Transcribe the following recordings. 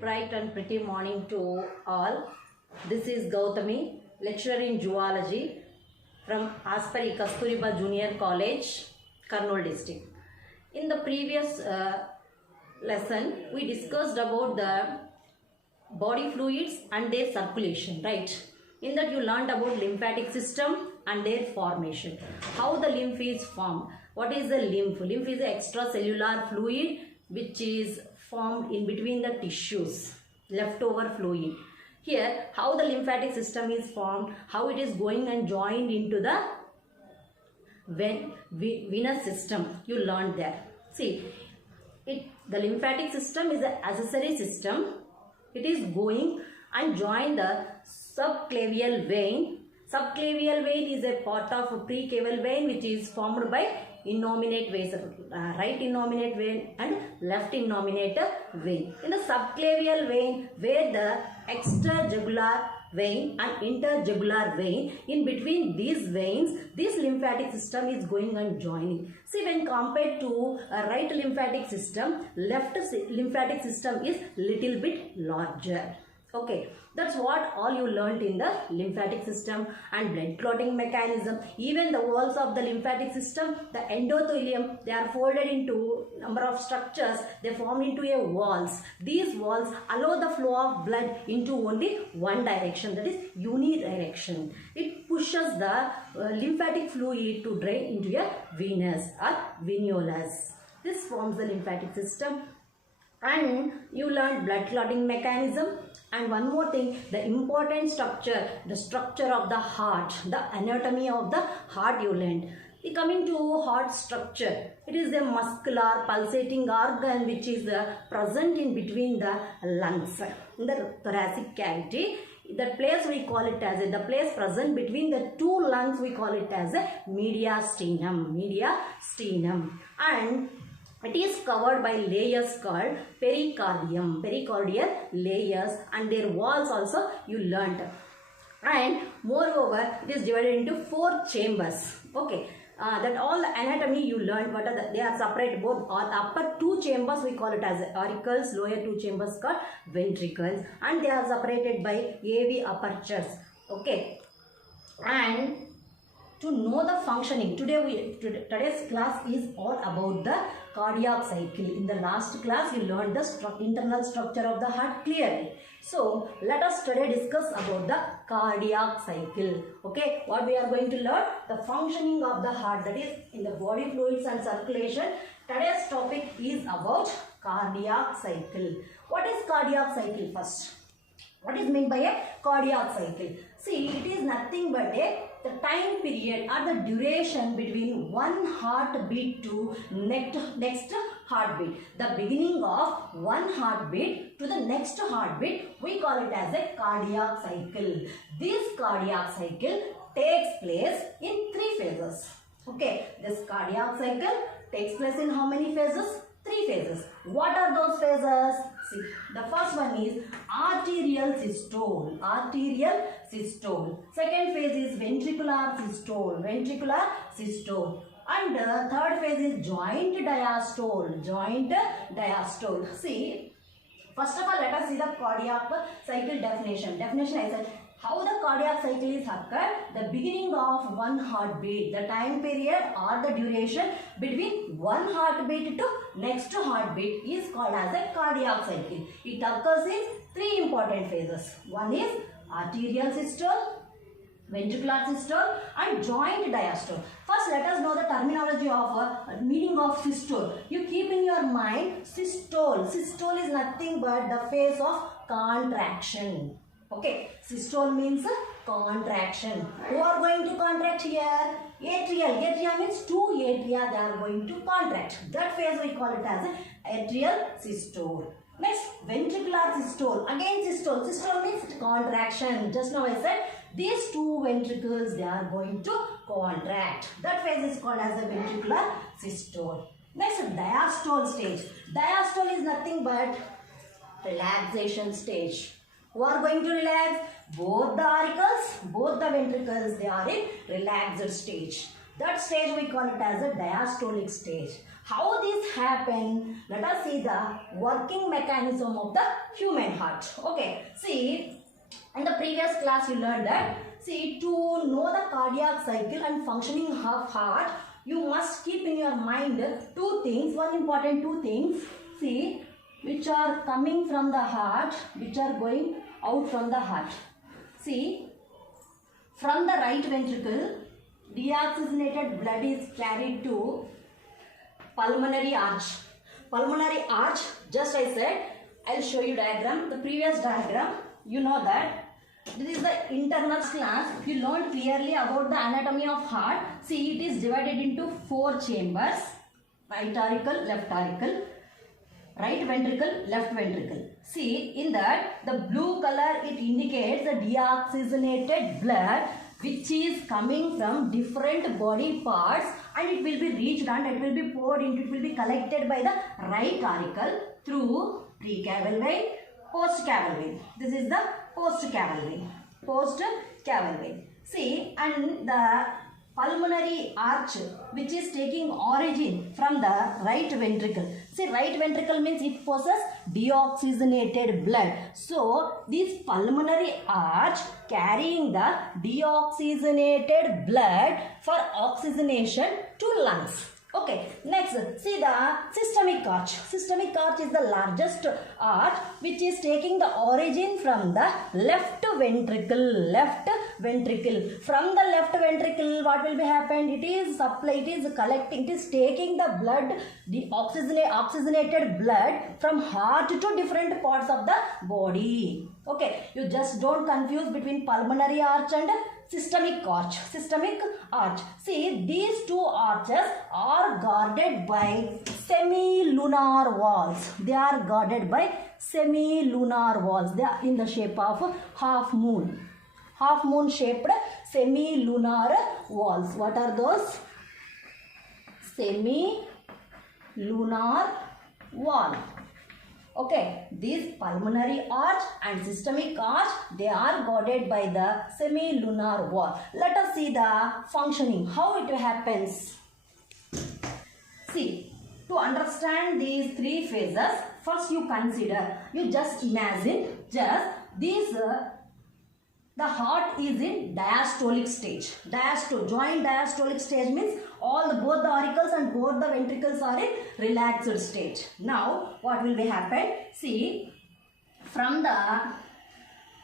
bright and pretty morning to all. This is Gautami, lecturer in zoology from Aspari Kasturiba Junior College, Kurnool district. In the previous lesson, we discussed about the body fluids and their circulation, right? In that you learned about lymphatic system and their formation. How the lymph is formed. What is the lymph? Lymph is an extracellular fluid which is formed in between the tissues, leftover fluid. Here, how the lymphatic system is formed, how it is going and joined into the venous system, you learned there. See, the lymphatic system is an accessory system. It is going and join the subclavial vein. Subclavial vein is a part of precaval vein which is formed by innominate veins, right innominate vein and left innominate vein. In the subclavial vein, where the extrajugular vein and interjugular vein, in between these veins, this lymphatic system is going and joining. See, when compared to a right lymphatic system, left lymphatic system is little bit larger. Okay, that's what all you learnt in the lymphatic system and blood clotting mechanism. Even the walls of the lymphatic system, the endothelium, they are folded into number of structures. They form into a walls. These walls allow the flow of blood into only one direction, that is unidirection. It pushes the lymphatic fluid to drain into a venous or venulus. This forms the lymphatic system. And you learned blood clotting mechanism. And one more thing, the important structure, the structure of the heart, the anatomy of the heart you learned. Coming to heart structure, it is a muscular pulsating organ which is present in between the lungs, in the thoracic cavity. That place we call it as the place present between the two lungs, we call it as a mediastinum. Mediastinum. And it is covered by layers called pericardium, pericardial layers, and their walls also you learnt. And moreover, it is divided into 4 chambers. Okay, that all the anatomy you learned. What are they are separate, both upper 2 chambers we call it as auricles, lower 2 chambers called ventricles, and they are separated by AV apertures. Okay, and to know the functioning, today's class is all about the cardiac cycle. In the last class, you learned the internal structure of the heart clearly. So, let us today discuss about the cardiac cycle. Okay, what we are going to learn? The functioning of the heart, that is in the body fluids and circulation. Today's topic is about cardiac cycle. What is cardiac cycle first? What is meant by a cardiac cycle? See, it is nothing but the time period or the duration between one heartbeat to next heartbeat. The beginning of one heartbeat to the next heartbeat, we call it as a cardiac cycle. This cardiac cycle takes place in 3 phases. Okay, this cardiac cycle takes place in how many phases? 3 phases. What are those phases? See, the first one is arterial systole. Arterial systole. Second phase is ventricular systole. Ventricular systole. And third phase is joint diastole. Joint diastole. See, first of all, let us see the cardiac cycle definition. Definition I said, how the cardiac cycle is occurred, the beginning of one heartbeat, the time period or the duration between one heartbeat to next heartbeat is called as a cardiac cycle. It occurs in 3 important phases. One is arterial systole, ventricular systole and joint diastole. First, let us know the terminology of meaning of systole. You keep in your mind systole. Systole is nothing but the phase of contraction. Okay, systole means contraction. Who are going to contract here? Atrial. Atrial means 2 atria, they are going to contract. That phase we call it as atrial systole. Next, ventricular systole. Again systole. Systole means contraction. Just now I said these 2 ventricles, they are going to contract. That phase is called as a ventricular systole. Next, diastole stage. Diastole is nothing but relaxation stage. Who are going to relax? Both the auricles, both the ventricles, they are in relaxed stage. That stage we call it as a diastolic stage. How this happen? Let us see the working mechanism of the human heart. Okay, see, in the previous class you learned that, see, to know the cardiac cycle and functioning of heart, you must keep in your mind two things, one important two things, see, which are coming from the heart, which are going out from the heart. See, from the right ventricle, deoxygenated blood is carried to pulmonary arch. Pulmonary arch, just I said, I'll show you diagram. The previous diagram, you know that this is the internal class. You learned clearly about the anatomy of heart. See, it is divided into 4 chambers. Right auricle, left auricle, right ventricle, left ventricle. See, in that, the blue color, it indicates the deoxygenated blood which is coming from different body parts, and it will be reached and it will be poured into, it will be collected by the right auricle through precaval vein, postcaval vein. This is the postcaval vein. Postcaval vein. See, and the pulmonary arch which is taking origin from the right ventricle. See, right ventricle means it possesses deoxygenated blood. So, this pulmonary arch carrying the deoxygenated blood for oxygenation to lungs. Okay, next, see the systemic arch. Systemic arch is the largest arch which is taking the origin from the left ventricle. Left ventricle. From the left ventricle, what will be happened? It is collecting, it is taking the blood, the oxygenated blood from heart to different parts of the body. Okay, you just don't confuse between pulmonary arch and systemic arch. Systemic arch. See, these two arches are guarded by semilunar walls. They are guarded by semilunar walls. They are in the shape of half moon. Half moon shaped semilunar walls. What are those? Semilunar wall. Okay, this pulmonary arch and systemic arch, they are guarded by the semilunar wall. Let us see the functioning, how it happens. See, to understand these 3 phases, first you consider, you just imagine, the heart is in diastolic stage. Joint diastolic stage means both the auricles and both the ventricles are in relaxed stage. Now, what will be happen? See, from the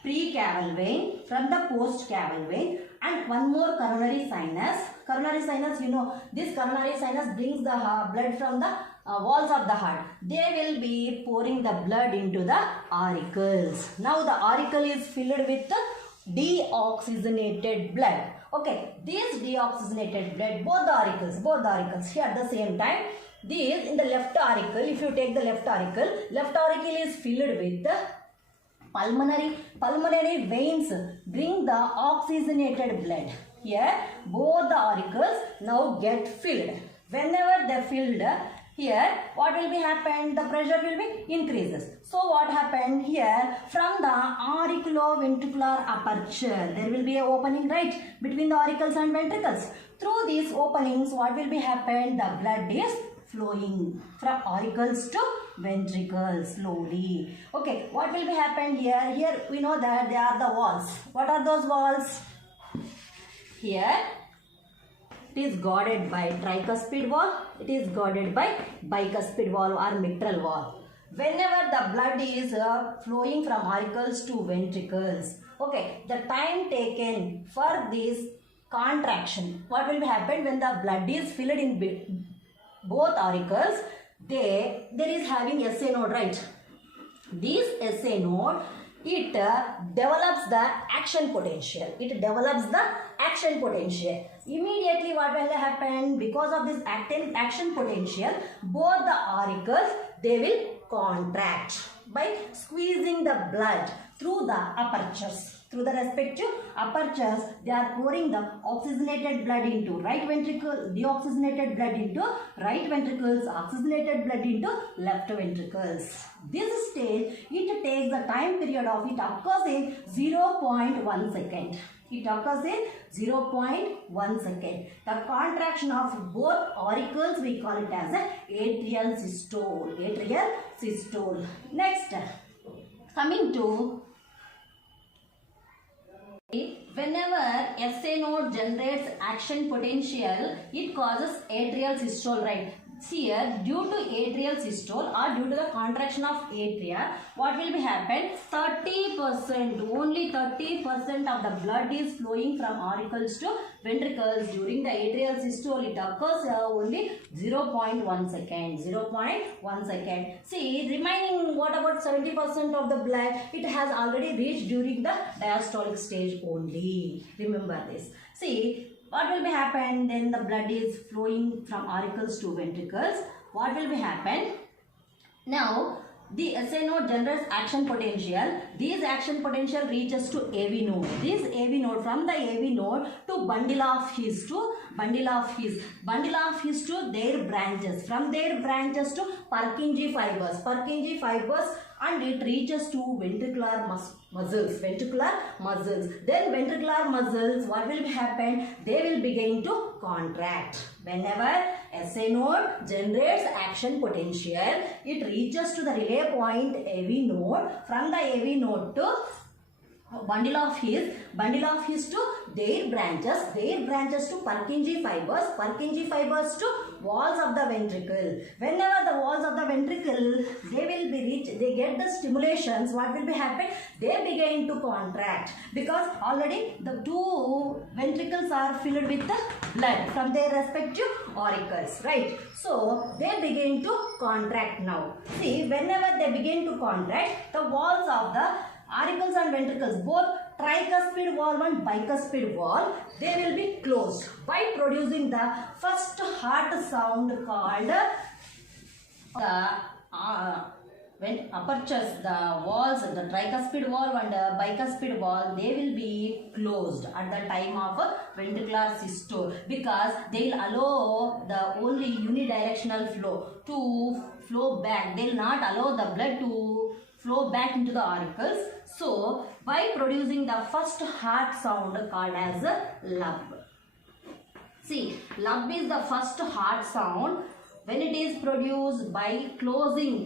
precaval vein, from the postcaval vein, and one more coronary sinus. Coronary sinus, you know, this coronary sinus brings the blood from the walls of the heart. They will be pouring the blood into the auricles. Now, the auricle is filled with deoxygenated blood. Okay, this deoxygenated blood, both the auricles here at the same time. This in the left auricle, if you take the left auricle is filled with pulmonary veins bring the oxygenated blood. Here, both the auricles now get filled. Whenever they filled, here what will be happen? The pressure will be increases. So what happened here? From the auriculoventricular aperture, there will be an opening, right, between the auricles and ventricles. Through these openings, what will be happen? The blood is flowing from auricles to ventricles slowly. Okay, what will be happen here? Here we know that they are the walls. What are those walls? Here it is guarded by tricuspid wall. It is guarded by bicuspid wall or mitral wall. Whenever the blood is flowing from auricles to ventricles, okay, the time taken for this contraction, what will happen when the blood is filled in both auricles? There is having SA node, right? This SA node, it develops the action potential. Immediately what will happen? Because of this action potential, both the auricles, they will contract by squeezing the blood through the apertures. Through the respective apertures, they are pouring the oxygenated blood into right ventricle, deoxygenated blood into right ventricles, oxygenated blood into left ventricles. This stage, it takes the time period of, it occurs in 0.1 second. It occurs in 0.1 second. The contraction of both auricles we call it as a atrial systole. Atrial systole. Next, coming to whenever SA node generates action potential, it causes atrial systole, right? See here, due to atrial systole or due to the contraction of atria, what will be happen? 30%, only 30% of the blood is flowing from auricles to ventricles. During the atrial systole, it occurs only 0.1 second. 0.1 second. See, remaining what about 70% of the blood? It has already reached during the diastolic stage only. Remember this. See, what will be happen? Then the blood is flowing from auricles to ventricles. What will be happen? Now, the SA node generates action potential. This action potential reaches to AV node. This AV node, from the AV node to bundle of His to their branches. From their branches to Purkinje fibers, and it reaches to ventricular muscles. Then ventricular muscles, what will happen? They will begin to contract. Whenever SA node generates action potential, it reaches to the relay point AV node. From the AV node to bundle of his to their branches to Purkinje fibers to walls of the ventricle. Whenever the walls of the ventricle, they get the stimulations, what will be happen? They begin to contract, because already the two ventricles are filled with the blood from their respective auricles, right? So they begin to contract now. See, whenever they begin to contract, the walls of the auricles and ventricles, both tricuspid valve and bicuspid valve, they will be closed by producing the first heart sound called when apertures, the walls, the tricuspid valve and bicuspid valve, they will be closed at the time of ventricular systole, because they will allow the only unidirectional flow to flow back. They will not allow the blood to flow back into the auricles. So, by producing the first heart sound called as lub. See, lub is the first heart sound when it is produced by closing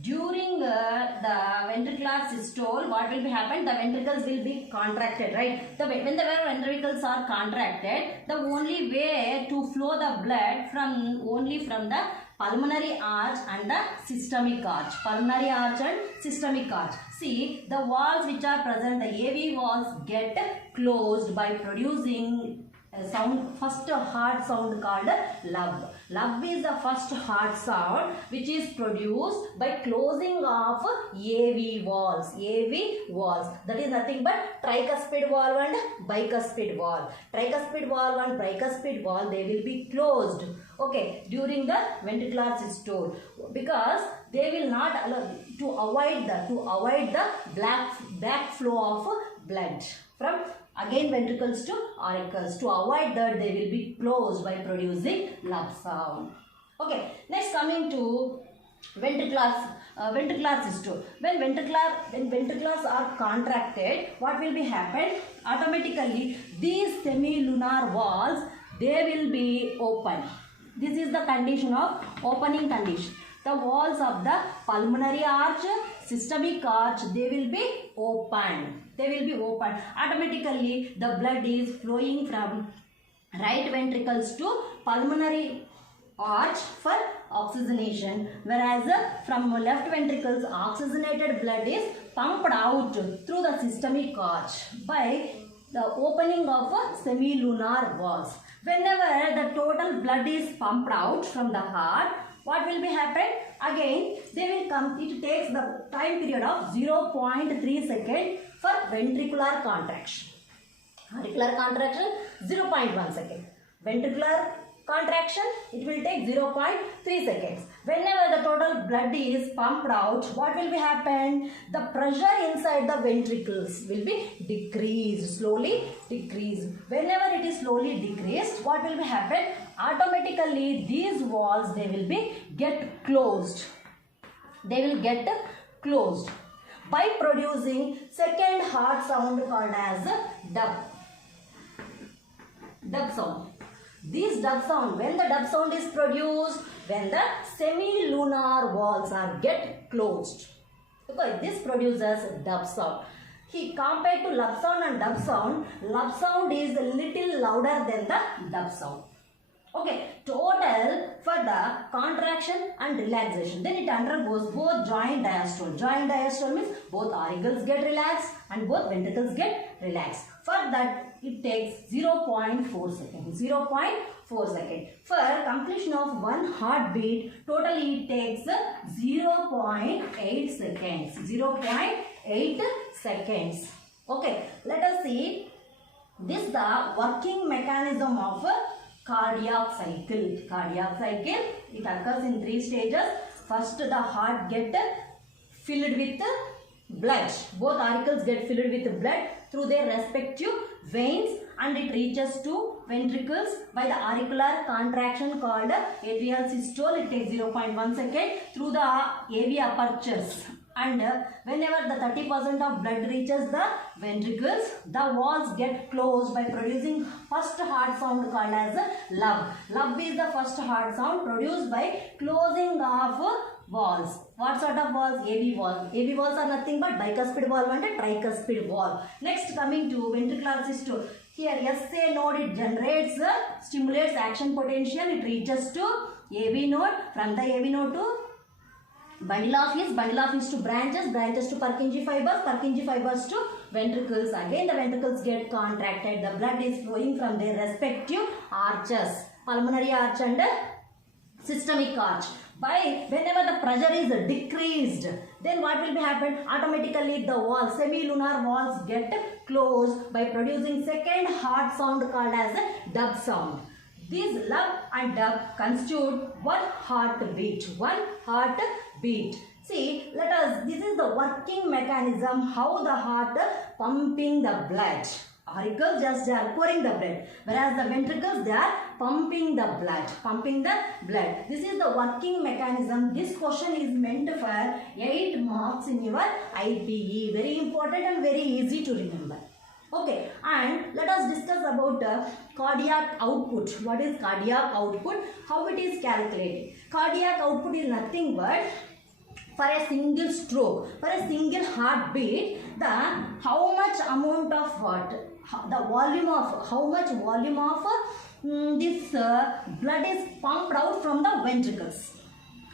during the ventricular systole. What will be happen? The ventricles will be contracted, right? When the ventricles are contracted, the only way to flow the blood only from the pulmonary arch and the systemic arch. Pulmonary arch and systemic arch. See, the walls which are present, the AV walls get closed by producing a sound, first heart sound called lub. Lub is the first heart sound which is produced by closing of AV walls. AV walls. That is nothing but tricuspid valve and bicuspid valve. Tricuspid valve and bicuspid valve, they will be closed. Okay, during the ventricular systole, because they will not allow to avoid the back flow of blood from again ventricles to auricles. To avoid that, they will be closed by producing lub sound. Okay, next coming to ventricular systole. When ventriculars are contracted, what will be happen? Automatically, these semilunar walls, they will be open. This is the condition of opening condition. The walls of the pulmonary arch, systemic arch, they will be open. Automatically, the blood is flowing from right ventricles to pulmonary arch for oxygenation, whereas from left ventricles, oxygenated blood is pumped out through the systemic arch by the opening of semilunar valves. Whenever the total blood is pumped out from the heart, what will be happen? Again, they will come. It takes the time period of 0.3 seconds for ventricular contraction. Auricular contraction 0.1 second. Ventricular contraction, it will take 0.3 seconds. Whenever the total blood is pumped out, what will be happen? The pressure inside the ventricles will be decreased, slowly decreased. Whenever it is slowly decreased, what will be happen? Automatically these walls, they will be get closed. They will get closed. by producing second heart sound called as dub. Dub sound. This dub sound, when the dub sound is produced, when the semi-lunar walls are get closed. Okay, this produces dub sound. Compared to lub sound and dub sound is a little louder than the dub sound. Okay, total for the contraction and relaxation. Then it undergoes both joint diastole. Joint diastole means both auricles get relaxed and both ventricles get relaxed. For that, it takes 0.4 seconds. 0.4 seconds. For completion of one heartbeat, totally it takes 0.8 seconds. 0.8 seconds. Okay, let us see. This is the working mechanism of cardiac cycle. Cardiac cycle, it occurs in 3 stages. First, the heart get filled with blood. Both auricles get filled with blood through their respective veins, and it reaches to ventricles by the auricular contraction called atrial systole. It takes 0.1 second through the AV apertures. And whenever the 30% of blood reaches the ventricles, the walls get closed by producing first heart sound called as lub. Lub is the first heart sound produced by closing of walls. What sort of walls? AV walls. AV walls are nothing but bicuspid valve and a tricuspid valve. Next, coming to ventricular systole. Here SA node, it generates, stimulates action potential. It reaches to AV node. From the AV node to bundle of his to branches to Purkinje fibers to ventricles. Again the ventricles get contracted. The blood is flowing from their respective arches, pulmonary arch and systemic arch. By whenever the pressure is decreased, then what will be happen? Automatically the walls, semi-lunar walls get closed by producing second heart sound called as a dub sound. These lub and dub constitute one heartbeat. See, this is the working mechanism, how the heart pumping the blood. Auricles they are pouring the blood, whereas the ventricles they are pumping the blood. This is the working mechanism. This question is meant for 8 marks in your IPE. Very important and very easy to remember. Okay, and let us discuss about cardiac output. What is cardiac output? How it is calculated? Cardiac output is nothing but for a single stroke, for a single heartbeat, how much amount of what? The volume of, how much volume of this blood is pumped out from the ventricles.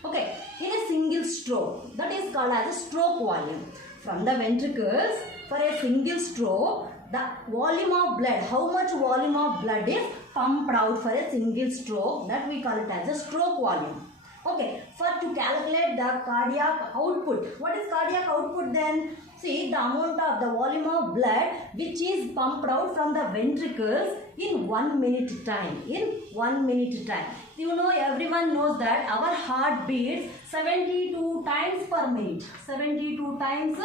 Okay, in a single stroke, that is called as a stroke volume. From the ventricles, for a single stroke, the volume of blood, how much volume of blood is pumped out for a single stroke, that we call it as a stroke volume. Okay, to calculate the cardiac output. What is cardiac output then? See, the amount of the volume of blood which is pumped out from the ventricles in 1 minute time. You know, everyone knows that our heart beats 72 times per minute. 72 times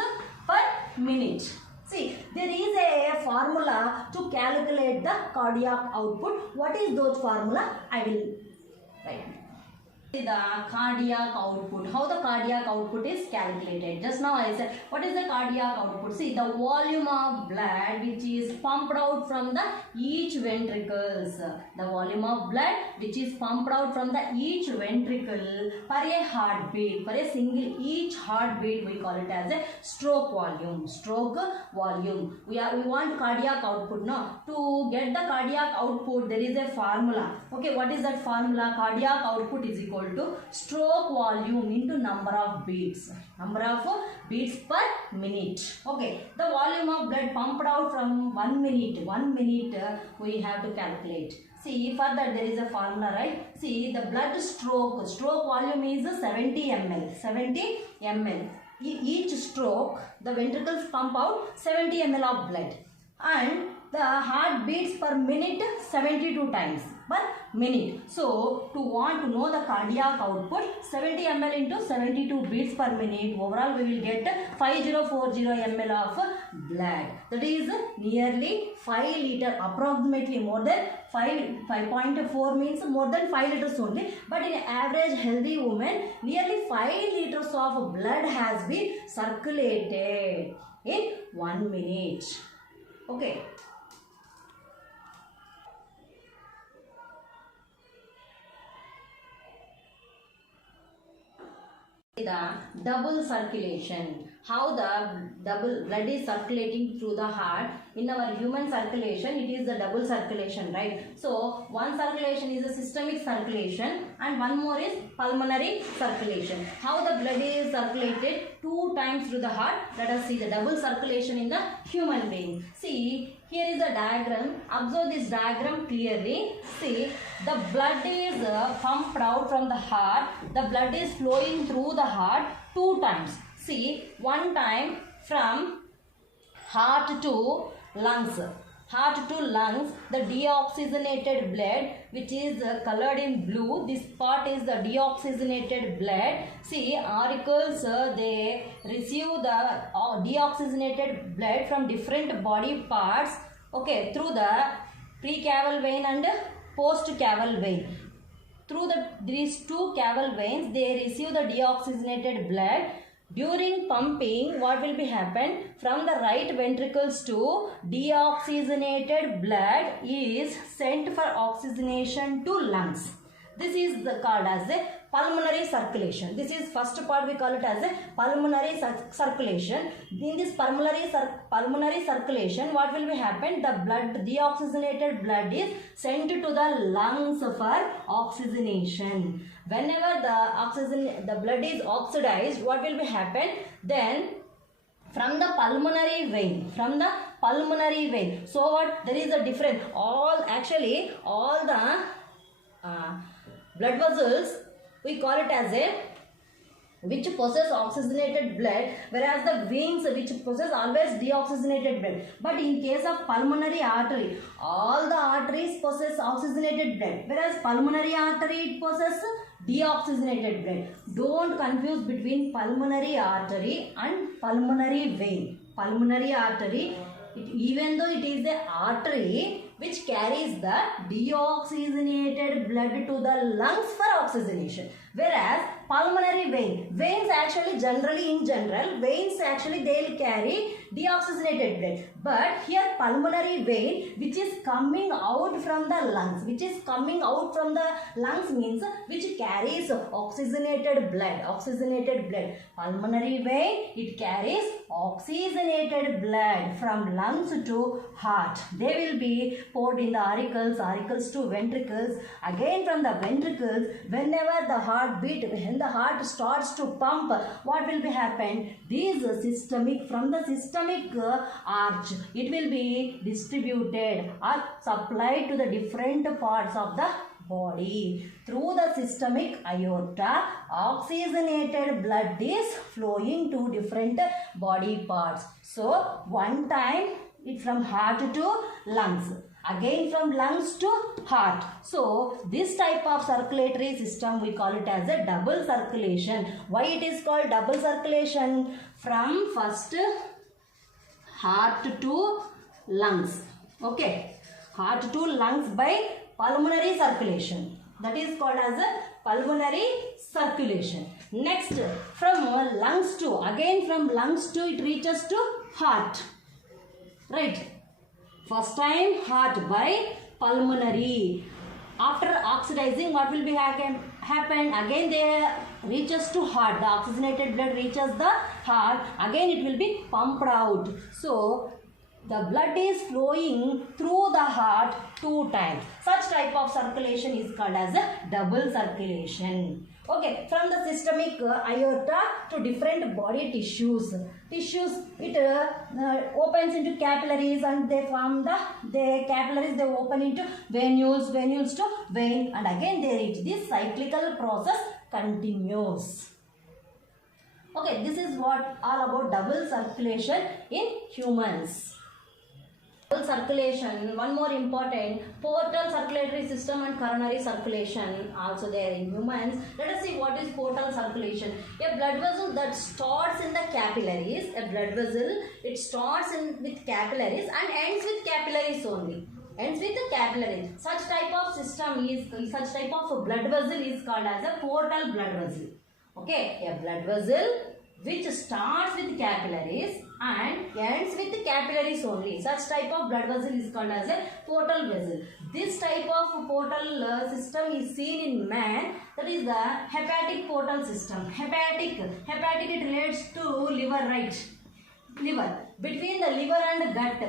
per minute. See, there is a formula to calculate the cardiac output. What is those formula? I will write. The cardiac output. How the cardiac output is calculated? Just now I said, what is the cardiac output? See, the volume of blood which is pumped out from the each ventricles. The volume of blood which is pumped out from the each ventricle per a heartbeat. For a single each heartbeat, we call it as a stroke volume. Stroke volume. We want cardiac output. No, to get the cardiac output, there is a formula. Okay, what is that formula? Cardiac output is equal to stroke volume into number of beats. Number of beats per minute. Okay, the volume of blood pumped out from 1 minute. 1 minute we have to calculate. See, for that there is a formula, right? See, the blood stroke volume is 70 ml. 70 ml. Each stroke, the ventricles pump out 70 ml of blood. And the heart beats per minute 72 times. per minute. So to want to know the cardiac output, 70 ml into 72 beats per minute, overall we will get 5040 ml of blood. That is nearly 5 liter, approximately more than 5.4 means more than 5 liters only. But in average healthy woman, nearly 5 liters of blood has been circulated in 1 minute. Okay. The double circulation. How the double blood is circulating through the heart. In our human circulation, it is the double circulation, right? So one circulation is a systemic circulation and one more is pulmonary circulation. How the blood is circulated 2 times through the heart. Let us see the double circulation in the human being. See, here is a diagram. Observe this diagram clearly. See, the blood is pumped out from the heart. The blood is flowing through the heart 2 times. See, one time from heart to lungs. Heart to lungs, the deoxygenated blood, which is colored in blue. This part is the deoxygenated blood. See, auricles, they receive the deoxygenated blood from different body parts, okay, through the precaval vein and postcaval vein. Through these 2 caval veins, they receive the deoxygenated blood. During pumping, what will be happen? From the right ventricles to deoxygenated blood is sent for oxygenation to lungs. This is called as a pulmonary circulation. This is first part, we call it as a pulmonary circulation. In this pulmonary circulation, what will be happen? The blood, deoxygenated blood is sent to the lungs for oxygenation. Whenever the blood is oxidized, what will be happen? Then from the pulmonary vein, so what? There is a difference. All the blood vessels, we call it as a which possess oxygenated blood, whereas the veins which possess always deoxygenated blood. But in case of pulmonary artery, all the arteries possess oxygenated blood, whereas pulmonary artery it possesses deoxygenated blood. Don't confuse between pulmonary artery and pulmonary vein. Pulmonary artery, even though it is the artery which carries the deoxygenated blood to the lungs for oxygenation, whereas pulmonary veins actually veins actually they will carry deoxygenated blood, but here pulmonary vein which is coming out from the lungs, means which carries oxygenated blood. Pulmonary vein, it carries oxygenated blood from lungs to heart. They will be poured in the auricles to ventricles, again from the ventricles. Whenever the heart beat, when the heart starts to pump, what will be happen? These from the systemic arch, it will be distributed or supplied to the different parts of the body. Through the systemic aorta, oxygenated blood is flowing to different body parts. So one time it from heart to lungs, again from lungs to heart. So this type of circulatory system, we call it as a double circulation. Why it is called double circulation? From first heart to lungs, okay, heart to lungs by pulmonary circulation. That is called as a pulmonary circulation. Next, from lungs to, again from lungs to it reaches to heart, right? First time heart by pulmonary. After oxidizing, what will be happen? Again they reaches to heart. The oxygenated blood reaches the heart. Again it will be pumped out. So the blood is flowing through the heart 2 times. Such type of circulation is called as a double circulation. Okay, from the systemic aorta to different body tissues. It opens into capillaries and they form the capillaries, they open into venules to vein, and again they reach. This cyclical process continues. Okay, this is what all about double circulation in humans. Circulation, one more important, portal circulatory system and coronary circulation also there in humans. Let us see what is portal circulation. A blood vessel that starts in the capillaries, a blood vessel, it starts with capillaries and ends with capillaries only. Ends with the capillaries. Such type of system is, such type of blood vessel is called as a portal blood vessel. Okay, a blood vessel which starts with capillaries and ends with capillaries only. Such type of blood vessel is called as a portal vessel. This type of portal system is seen in man, that is the hepatic portal system. Hepatic it relates to liver, right? Liver. Between the liver and gut,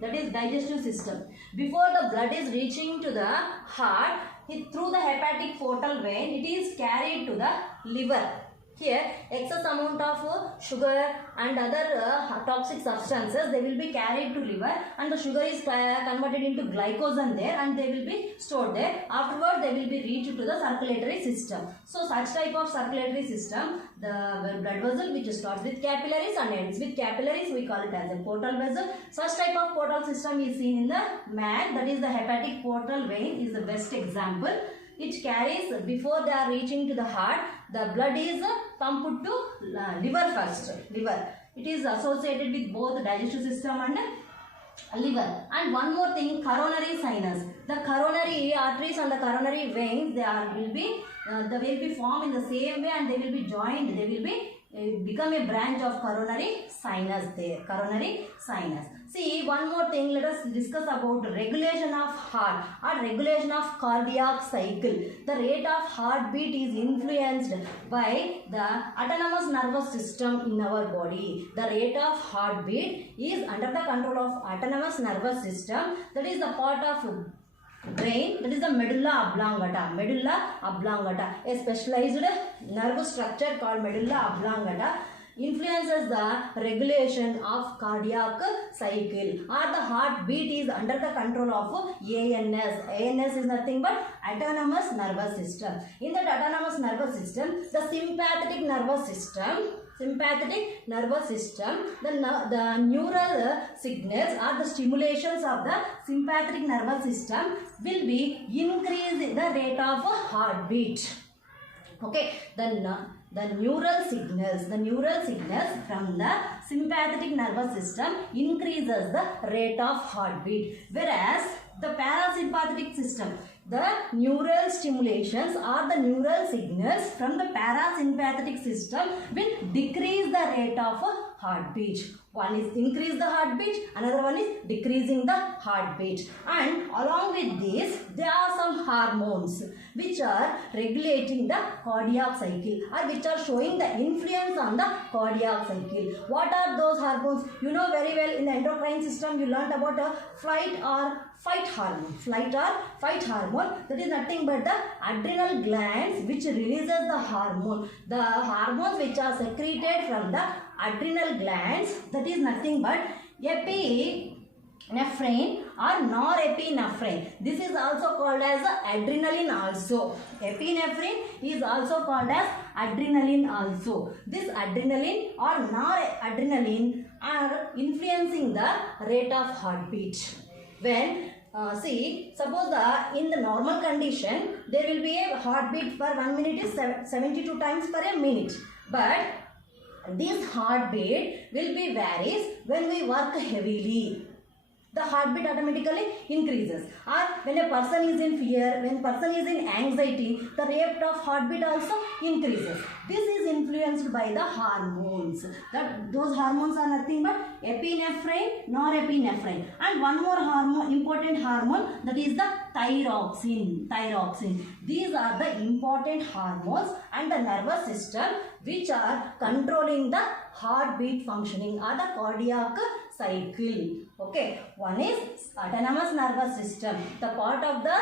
that is digestive system. Before the blood is reaching to the heart, through the hepatic portal vein, it is carried to the liver. Here, excess amount of sugar and other toxic substances, they will be carried to liver, and the sugar is converted into glycogen there, and they will be stored there. Afterward, they will be reached to the circulatory system. So, such type of circulatory system, the blood vessel which starts with capillaries and ends with capillaries, we call it as a portal vessel. Such type of portal system is seen in the man, that is the hepatic portal vein is the best example. It carries, before they are reaching to the heart, the blood is pumped to liver first. Liver. It is associated with both digestive system and liver. And one more thing, coronary sinus. The coronary arteries and the coronary veins, they will be formed in the same way, and they will be joined. They will be become a branch of coronary sinus there. Coronary sinus. See, one more thing, let us discuss about regulation of heart or regulation of cardiac cycle. The rate of heartbeat is influenced by the autonomous nervous system in our body. The rate of heartbeat is under the control of autonomous nervous system. That is the part of brain, that is the medulla oblongata. Medulla oblongata, a specialized nerve structure called medulla oblongata, influences the regulation of cardiac cycle, or the heartbeat is under the control of ANS. ANS is nothing but autonomous nervous system. In that autonomous nervous system, the sympathetic nervous system, the neural signals or the stimulations of the sympathetic nervous system will be increase the rate of heartbeat. Okay, the neural signals from the sympathetic nervous system increases the rate of heartbeat, whereas the parasympathetic system, the neural stimulations or the neural signals from the parasympathetic system will decrease the rate of heartbeat. One is increase the heartbeat, another one is decreasing the heartbeat. And along with this, there are some hormones which are regulating the cardiac cycle, or which are showing the influence on the cardiac cycle. What are those hormones? You know very well, in the endocrine system you learnt about a flight or fight hormone. Flight or fight hormone, that is nothing but the adrenal glands which releases the hormone. The hormones which are secreted from the adrenal glands, that is nothing but epinephrine or norepinephrine. This is also called as adrenaline also. Epinephrine is also called as adrenaline also. This adrenaline or noradrenaline are influencing the rate of heartbeat. When suppose in the normal condition, there will be a heartbeat per 1 minute is 72 times per a minute. But this heartbeat will be varies when we work heavily. The heartbeat automatically increases. Or when a person is in fear, when person is in anxiety, the rate of heartbeat also increases. This is influenced by the hormones. Those hormones are nothing but epinephrine, norepinephrine. And one more hormone, important hormone, that is the thyroxine. These are the important hormones and the nervous system which are controlling the heartbeat functioning or the cardiac cycle. Okay, one is autonomous nervous system, the part of the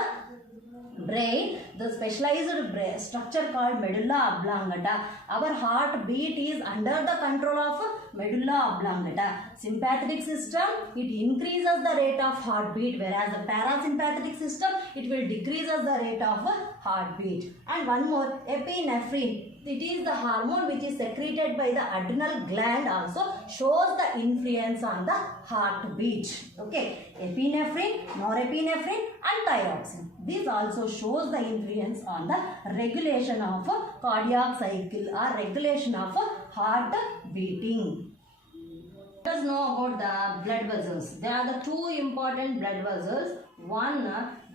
brain, the specialized brain structure called medulla oblongata. Our heartbeat is under the control of medulla oblongata. Sympathetic system, it increases the rate of heartbeat, whereas the parasympathetic system, it will decreases the rate of heartbeat. And one more, epinephrine. it is the hormone which is secreted by the adrenal gland also shows the influence on the heartbeat. Okay, epinephrine, norepinephrine and thyroxine. This also shows the influence on the regulation of cardiac cycle or regulation of heart beating. Let us know about the blood vessels. There are the two important blood vessels. One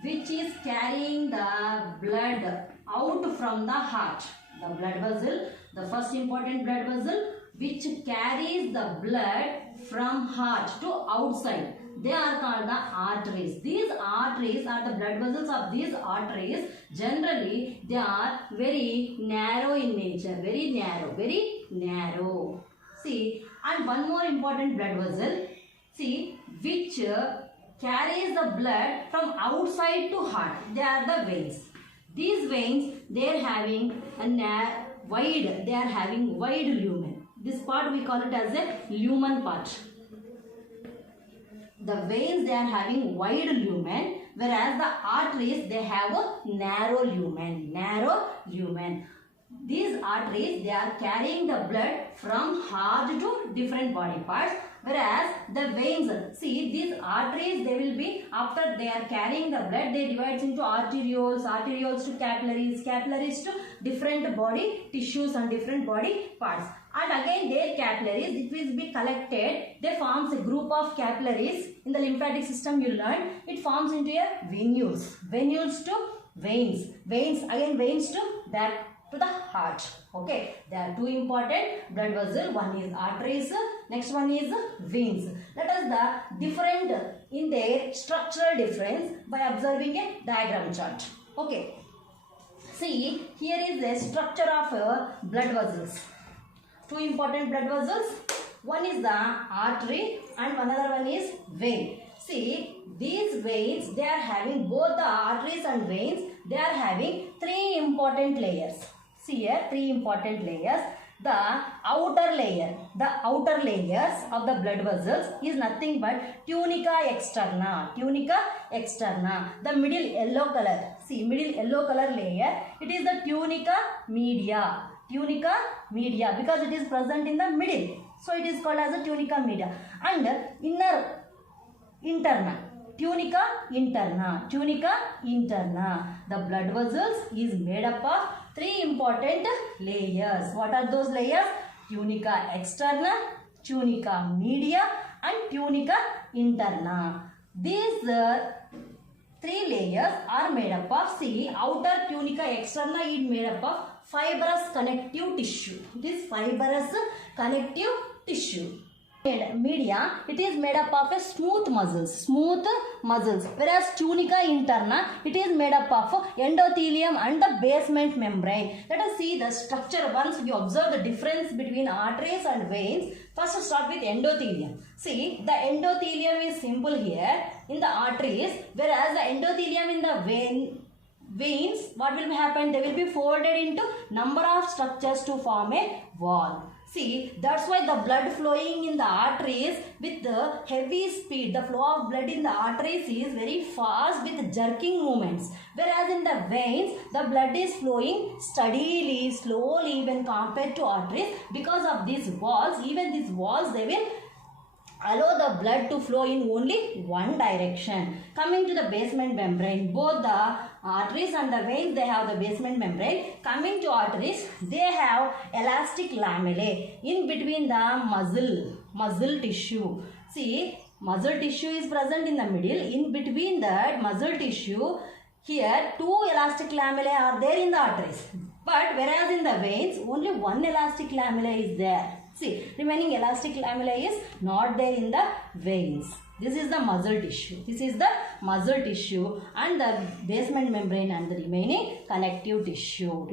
which is carrying the blood out from the heart. The blood vessel, the first important blood vessel which carries the blood from heart to outside. They are called the arteries. These arteries are the blood vessels of these arteries. Generally, they are very narrow in nature. Very narrow. See, and one more important blood vessel. See, which carries the blood from outside to heart. They are the veins. These veins, they are having a wide lumen. This part we call it as a lumen part. The veins, they are having wide lumen, whereas the arteries, they have a narrow lumen. These arteries, they are carrying the blood from heart to different body parts, whereas the veins, see, these arteries, they will be, after they are carrying the blood, they divide into arterioles to capillaries to different body tissues and different body parts. And again, their capillaries, it will be collected, they forms a group of capillaries. In the lymphatic system, you learn, it forms into a venules to veins, again veins to back to the heart. Okay, there are two important blood vessels. One is arteries, next one is veins. Let us the different in their structural difference by observing a diagram chart. Okay, see, here is the structure of blood vessels. Two important blood vessels. One is the artery and another one is vein. See, these veins, they are having both the arteries and veins, they are having three important layers. See here, three important layers. The outer layers of the blood vessels is nothing but tunica externa. The middle yellow color, see, middle yellow color layer, it is the tunica media. Because it is present in the middle, so it is called as a tunica media. And tunica interna. The blood vessels is made up of three important layers. What are those layers? Tunica externa, tunica media and tunica interna. These three layers are made up of, see, outer tunica externa is made up of fibrous connective tissue. This fibrous connective tissue. Media, it is made up of a smooth muscles, whereas tunica interna, it is made up of endothelium and the basement membrane. Let us see the structure. Once you observe the difference between arteries and veins, first start with endothelium. See, the endothelium is simple here in the arteries, whereas the endothelium in the veins, what will happen? They will be folded into number of structures to form a wall. See, that's why the blood flowing in the arteries with the heavy speed, the flow of blood in the arteries is very fast with jerking movements. Whereas in the veins, the blood is flowing steadily, slowly when compared to arteries. Because of these walls, even these walls, they will allow the blood to flow in only one direction. Coming to the basement membrane, both the arteries and the veins, they have the basement membrane. Coming to arteries, they have elastic lamellae in between the muscle tissue. See, muscle tissue is present in the middle. In between that muscle tissue, here two elastic lamellae are there in the arteries. But whereas in the veins, only one elastic lamella is there. See, remaining elastic lamella is not there in the veins. This is the muscle tissue. And the basement membrane and the remaining connective tissue.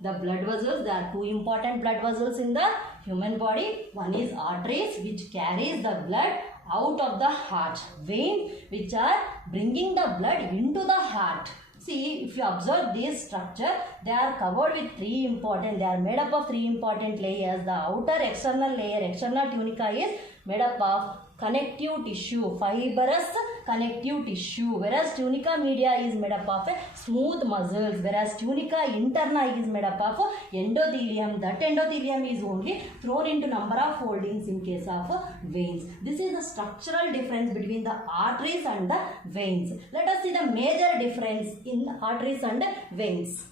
The blood vessels, there are two important blood vessels in the human body. One is arteries, which carries the blood out of the heart. Veins, which are bringing the blood into the heart. See, if you observe this structure, they are covered with they are made up of three important layers. The outer external layer, external tunica, is made up of connective tissue, fibrous connective tissue, whereas tunica media is made up of smooth muscles, whereas tunica interna is made up of endothelium. That endothelium is only thrown into number of foldings in case of veins. This is the structural difference between the arteries and the veins. Let us see the major difference in arteries and veins.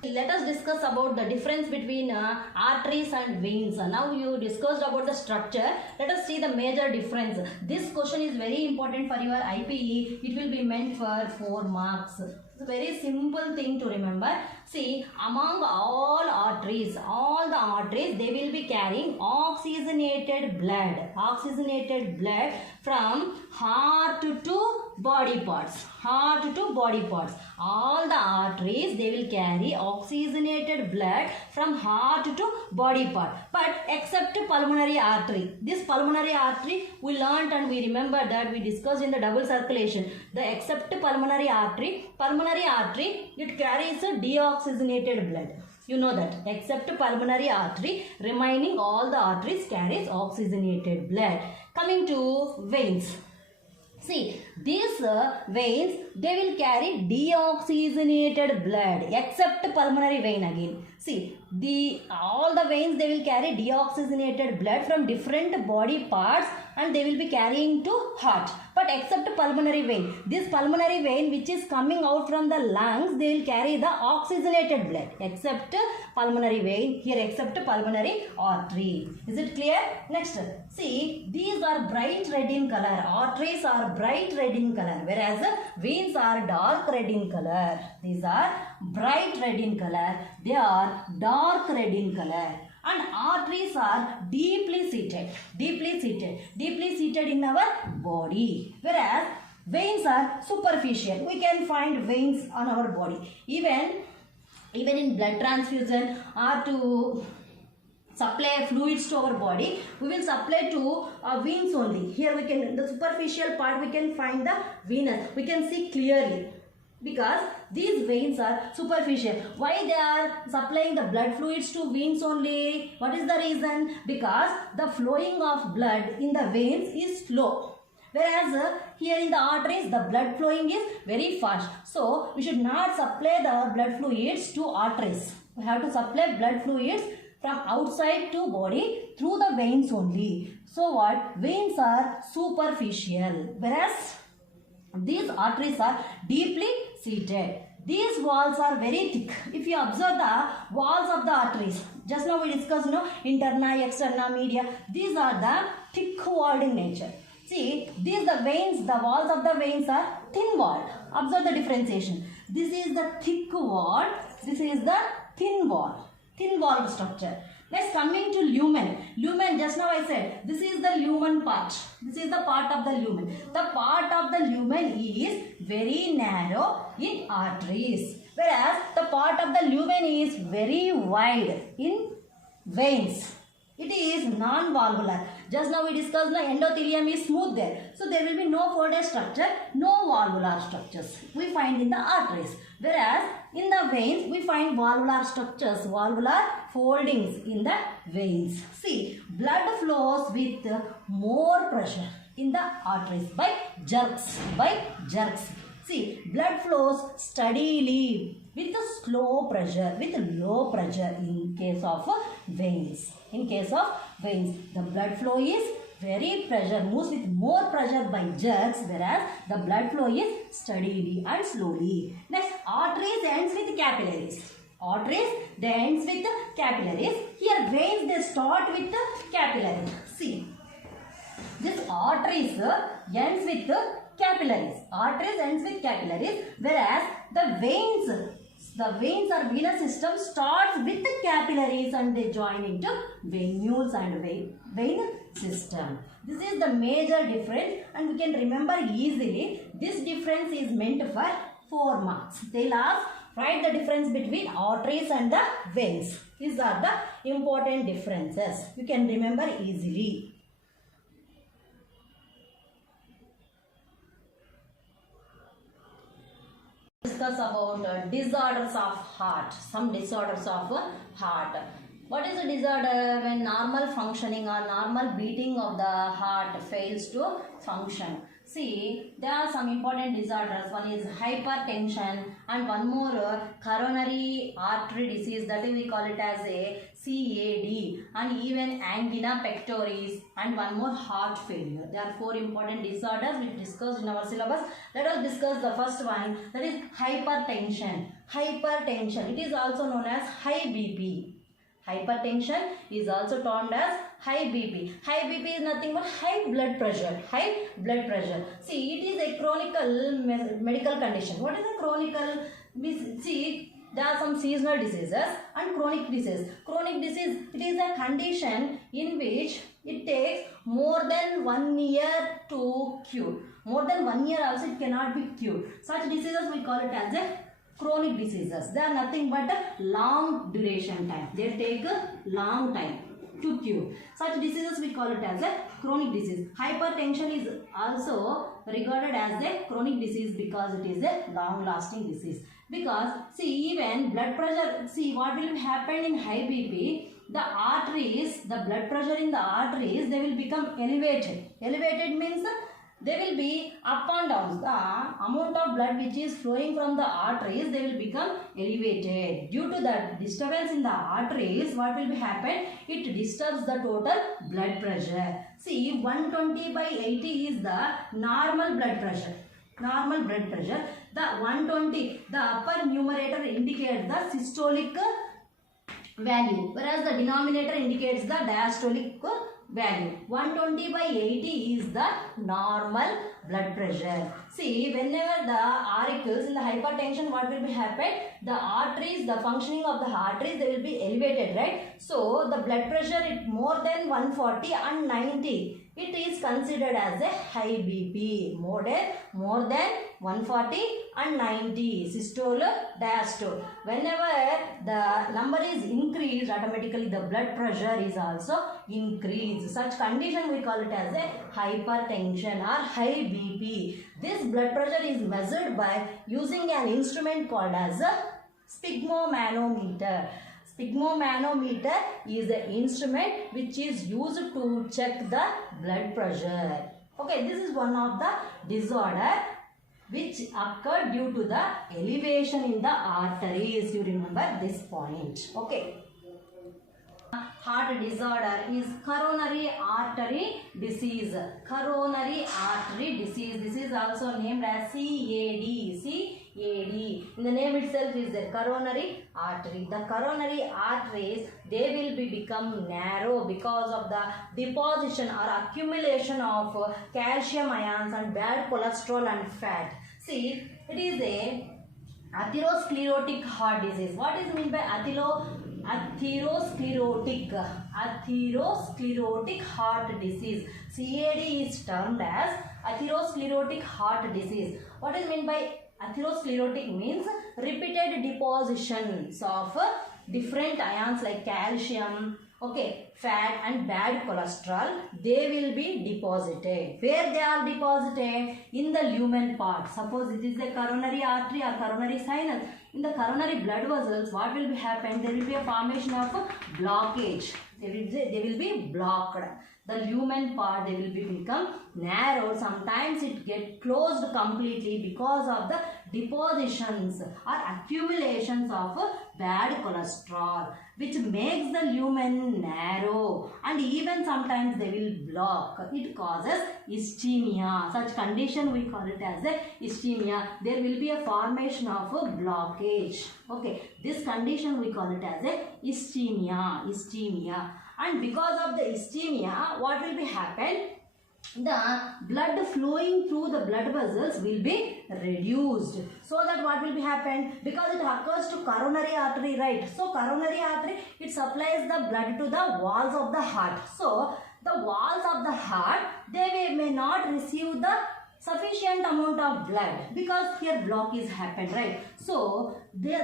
Let us discuss about the difference between arteries and veins. Now you discussed about the structure. Let us see the major difference. This question is very important for your IPE. It will be meant for 4 marks. It's a very simple thing to remember. See, among all the arteries, they will be carrying oxygenated blood from heart to body parts. All the arteries, they will carry oxygenated blood from heart to body part, but except pulmonary artery. This pulmonary artery we learnt and we remember that we discussed in the double circulation. The except pulmonary artery, it carries a deoxygenated blood. You know that. Except pulmonary artery, remaining all the arteries carries oxygenated blood. Coming to veins. See, these veins, they will carry deoxygenated blood except pulmonary vein again. See, all the veins, they will carry deoxygenated blood from different body parts and they will be carrying to heart. But except pulmonary vein, this pulmonary vein which is coming out from the lungs, they will carry the oxygenated blood. Except pulmonary vein, here except pulmonary artery. Is it clear? Next, see, these are bright red in color. Arteries are bright red in color, whereas veins are dark red in color. These are bright red in color. They are dark red in color. And arteries are deeply seated in our body, whereas veins are superficial. We can find veins on our body. Even in blood transfusion or to supply fluids to our body, we will supply to veins only. Here we can, the superficial part, we can find the venous. We can see clearly, because these veins are superficial. Why they are supplying the blood fluids to veins only? What is the reason? Because the flowing of blood in the veins is slow, whereas here in the arteries the blood flowing is very fast. So we should not supply the blood fluids to arteries. We have to supply blood fluids from outside to body through the veins only. So what? Veins are superficial, whereas these arteries are deeply seated. These walls are very thick. If you observe the walls of the arteries, just now we discussed, interna, externa, media. These are the thick walled in nature. See, these the veins, the walls of the veins are thin walled. Observe the differentiation. This is the thick wall. This is the thin wall. Thin walled structure. Next, coming to lumen. Lumen, just now I said, this is the lumen part. This is the part of the lumen. The part of the lumen is very narrow in arteries, whereas the part of the lumen is very wide in veins. It is non-valvular. Just now we discussed the endothelium is smooth there. So there will be no folded structure, no valvular structures we find in the arteries. Whereas in the veins we find valvular structures, valvular foldings in the veins. See, blood flows with more pressure in the arteries by jerks. See, blood flows steadily with slow pressure, with low pressure in case of veins. In case of veins, the blood flow is very pressure, moves with more pressure by jerks, whereas the blood flow is steadily and slowly. Next, arteries ends with capillaries. Arteries, they ends with capillaries. Here veins, they start with capillaries. See, this arteries ends with capillaries. Arteries ends with capillaries, whereas the veins or venous system starts with the capillaries and they join into venules and vein system. This is the major difference and we can remember easily. This difference is meant for 4 marks. They'll ask, write the difference between arteries and the veins. These are the important differences. You can remember easily. Discuss about disorders of heart. Some disorders of heart. What is the disorder? When normal functioning or normal beating of the heart fails to function. See, there are some important disorders. One is hypertension and one more coronary artery disease, that is we call it as a CAD, and even angina pectoris, and one more heart failure. There are 4 important disorders we discussed in our syllabus. Let us discuss the first one, that is hypertension. Hypertension, it is also known as high BP. Hypertension is also termed as high BP. High BP is nothing but high blood pressure. High blood pressure. See, it is a chronic medical condition. What is a chronic? See, there are some seasonal diseases and chronic disease. Chronic disease, it is a condition in which it takes more than 1 year to cure. More than 1 year also it cannot be cured. Such diseases we call it as a chronic diseases. They are nothing but a long duration time. They take a long time to cure. Such diseases we call it as a chronic disease. Hypertension is also regarded as a chronic disease because it is a long lasting disease. Because see, even blood pressure, see what will happen in high BP, the arteries, the blood pressure in the arteries, they will become elevated. Elevated means they will be up and down. The amount of blood which is flowing from the arteries, they will become elevated. Due to the disturbance in the arteries, what will be happen? It disturbs the total blood pressure. See, 120/80 is the normal blood pressure. Normal blood pressure. The 120, the upper numerator indicates the systolic value, whereas the denominator indicates the diastolic value. 120/80 is the normal blood pressure. See, whenever the auricles in the hypertension, what will be happen? The arteries, the functioning of the arteries, they will be elevated, right? So, the blood pressure is more than 140 and 90. It is considered as a high BP. More than 140 and 90. Systole, diastole. Whenever the number is increased, automatically the blood pressure is also increased. Such condition we call it as a hypertension or high BP. This blood pressure is measured by using an instrument called as a sphygmomanometer. Sphygmomanometer is an instrument which is used to check the blood pressure. Okay, this is one of the disorder which occur due to the elevation in the arteries. You remember this point. Okay. Heart disorder is coronary artery disease. Coronary artery disease. This is also named as CAD. In the name itself is the coronary artery. The coronary arteries, they will become narrow because of the deposition or accumulation of calcium ions and bad cholesterol and fat. See, it is a atherosclerotic heart disease. What is meant by atherosclerotic heart disease? CAD is termed as atherosclerotic heart disease. What is meant by atherosclerotic? Means repeated depositions of different ions like calcium, okay, fat and bad cholesterol. They will be deposited. Where they are deposited? In the lumen part. Suppose it is a coronary artery or coronary sinus. In the coronary blood vessels, what will be happen? There will be a formation of blockage. They will be blocked. The lumen part, they will become narrow. Sometimes it get closed completely because of the depositions or accumulations of bad cholesterol, which makes the lumen narrow, and even sometimes they will block. It causes ischemia. Such condition we call it as a ischemia. There will be a formation of a blockage. Okay, this condition we call it as a ischemia. And because of the ischemia, what will be happen? The blood flowing through the blood vessels will be reduced. So that what will be happen? Because it occurs to coronary artery, right? So coronary artery, it supplies the blood to the walls of the heart. So the walls of the heart, they may not receive the sufficient amount of blood because here block is happened, right? So the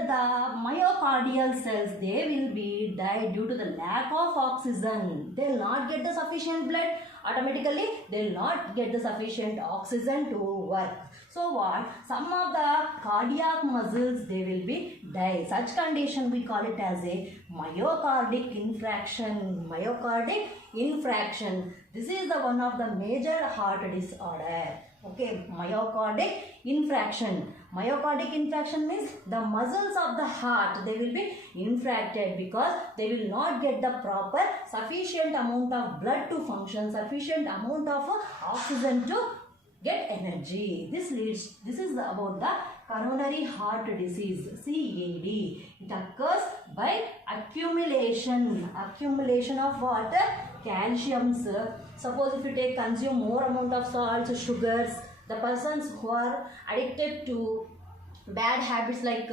myocardial cells, they will be died due to the lack of oxygen. They will not get the sufficient blood, automatically they will not get the sufficient oxygen to work. So what? Some of the cardiac muscles, they will be die. Such condition we call it as a myocardic infraction. Myocardic infraction. This is the one of the major heart disorder. Okay, myocardic infraction. Myocardic infraction means the muscles of the heart, they will be infracted because they will not get the proper sufficient amount of blood to function, sufficient amount of oxygen to get energy. This is about the coronary heart disease, CAD. It occurs by accumulation of what? Calciums. Suppose if you consume more amount of salts, sugars, the persons who are addicted to bad habits like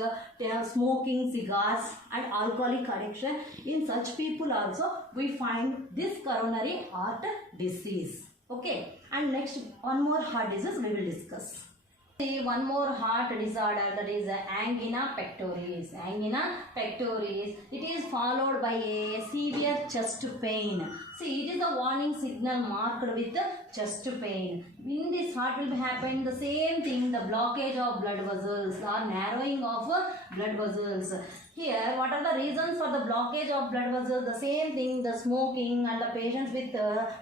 smoking, cigars and alcoholic addiction, in such people also we find this coronary heart disease. Okay, and next one more heart disease we will discuss. See, one more heart disorder, that is angina pectoris. Angina pectoris, it is followed by a severe chest pain. See, it is a warning signal marked with chest pain. In this heart will happen the same thing, the blockage of blood vessels or narrowing of blood vessels. Here, what are the reasons for the blockage of blood vessels? The same thing, the smoking and the patients with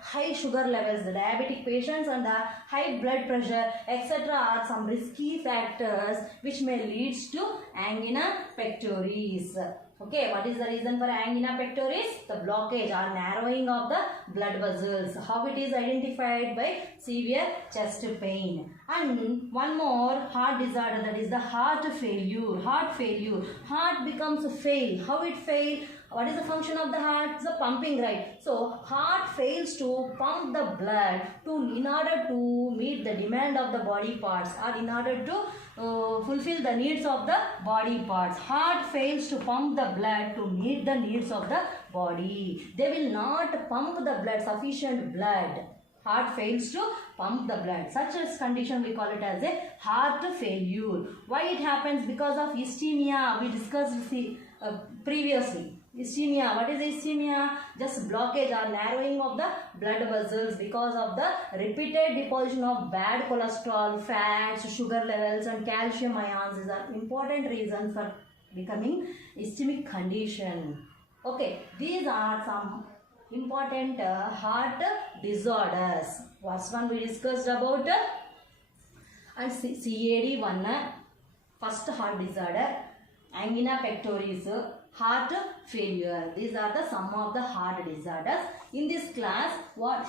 high sugar levels, the diabetic patients and the high blood pressure, etc. are some risky factors which may lead to angina pectoris. Okay, what is the reason for angina pectoris? The blockage or narrowing of the blood vessels. How it is identified? By severe chest pain. And one more heart disorder, that is the heart failure. Heart failure. Heart becomes fail. How it fail? What is the function of the heart? It's the pumping, right? So, heart fails to pump the blood in order to meet the demand of the body parts or in order to fulfill the needs of the body parts. Heart fails to pump the blood to meet the needs of the body. They will not pump the blood, sufficient blood. Heart fails to pump the blood. Such a condition we call it as a heart failure. Why it happens? Because of ischemia. We discussed previously. Ischemia. What is ischemia? Just blockage or narrowing of the blood vessels because of the repeated deposition of bad cholesterol, fats, sugar levels and calcium ions. These are important reasons for becoming ischemic condition. Okay, these are some important heart disorders. First one we discussed about and CAD one, first heart disorder, angina pectoris, heart failure. These are the some of the heart disorders. In this class,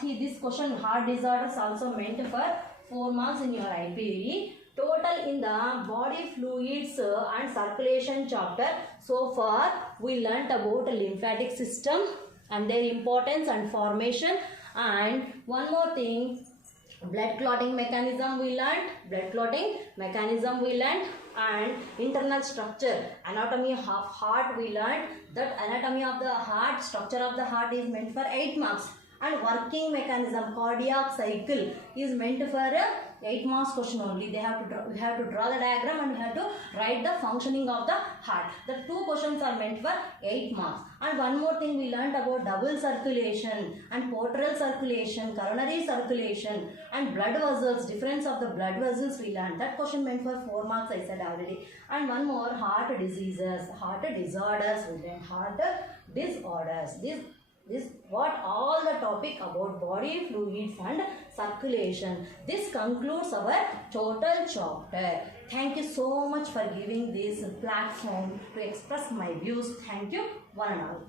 this question heart disorders also meant for 4 marks in your IPV. Total in the body fluids and circulation chapter, so far we learnt about lymphatic system and their importance and formation, and one more thing, blood clotting mechanism we learnt, and internal structure, anatomy of heart we learnt. That anatomy of the heart, structure of the heart is meant for 8 marks, and working mechanism, cardiac cycle is meant for 8 marks question only. We have to draw the diagram and we have to write the functioning of the heart. The 2 questions are meant for 8 marks. And one more thing we learnt about double circulation and portal circulation, coronary circulation and blood vessels, difference of the blood vessels we learnt. That question meant for 4 marks, I said already. And one more, heart diseases, heart disorders we learnt, heart disorders. This what all the topic about body fluids and circulation. This concludes our total chapter. Thank you so much for giving this platform to express my views. Thank you, one and all.